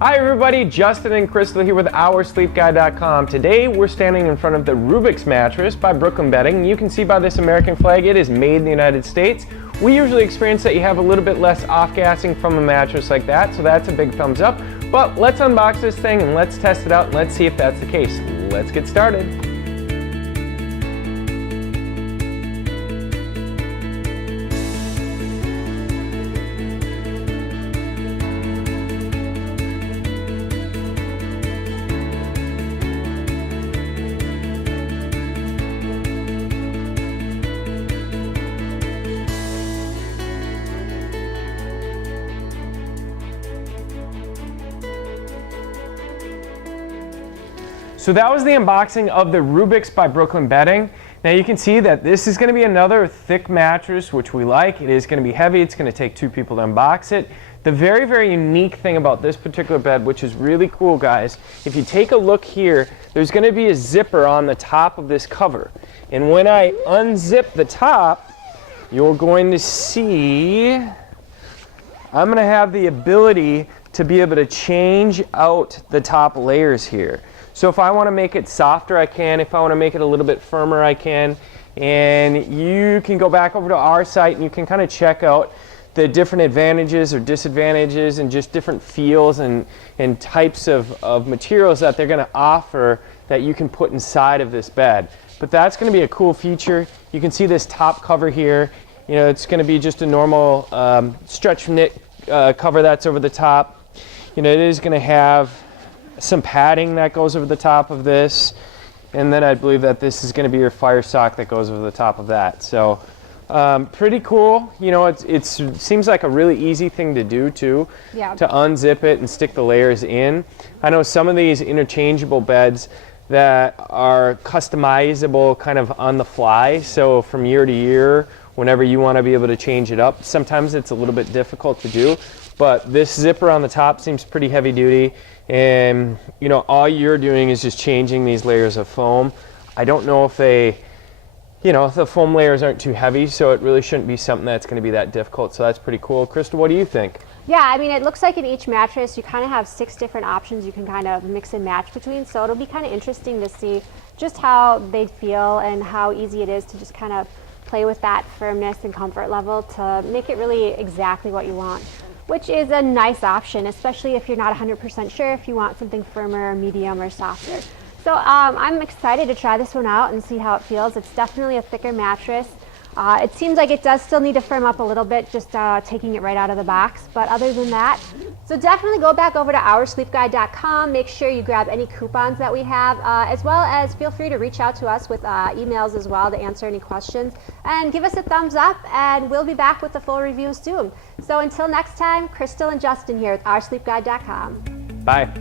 Hi everybody, Justin and Crystal here with OurSleepGuide.com. Today we're standing in front of the Rubix mattress by Brooklyn Bedding. You can see by this American flag it is made in the United States. We usually experience that you have a little bit less off-gassing from a mattress like that, so that's a big thumbs up. But let's unbox this thing and let's test it out and let's see if that's the case. Let's get started. So that was the unboxing of the Rubix by Brooklyn Bedding. Now you can see that this is going to be another thick mattress, which we like. It is going to be heavy. It's going to take two people to unbox it. The very, very unique thing about this particular bed, which is really cool, guys, if you take a look here, there's going to be a zipper on the top of this cover. And when I unzip the top, you're going to see I'm going to have the ability to be able to change out the top layers here. So if I want to make it softer, I can. If I want to make it a little bit firmer, I can. And you can go back over to our site and you can kind of check out the different advantages or disadvantages and just different feels and types of materials that they're going to offer that you can put inside of this bed. But that's going to be a cool feature. You can see this top cover here. You know, it's going to be just a normal stretch knit cover that's over the top. You know, it is going to have some padding that goes over the top of this, and then I believe that this is going to be your fire sock that goes over the top of that. So pretty cool. You know, it seems like a really easy thing to do too, to unzip it and stick the layers in. I know some of these interchangeable beds that are customizable kind of on the fly, so from year to year whenever you want to be able to change it up, sometimes it's a little bit difficult to do. But this zipper on the top seems pretty heavy duty, and you know, all you're doing is just changing these layers of foam. I don't know if the foam layers aren't too heavy, so it really shouldn't be something that's going to be that difficult. So that's pretty cool. Crystal, what do you think? Yeah, I mean, it looks like in each mattress you kind of have 6 different options you can kind of mix and match between, so it'll be kind of interesting to see just how they feel and how easy it is to just kind of play with that firmness and comfort level to make it really exactly what you want, which is a nice option, especially if you're not 100% sure if you want something firmer, medium, or softer. So I'm excited to try this one out and see how it feels. It's definitely a thicker mattress. It seems like it does still need to firm up a little bit, just taking it right out of the box. But other than that, so definitely go back over to OurSleepGuide.com. Make sure you grab any coupons that we have, as well as feel free to reach out to us with emails as well to answer any questions. And give us a thumbs up, and we'll be back with the full review soon. So until next time, Crystal and Justin here with OurSleepGuide.com. Bye.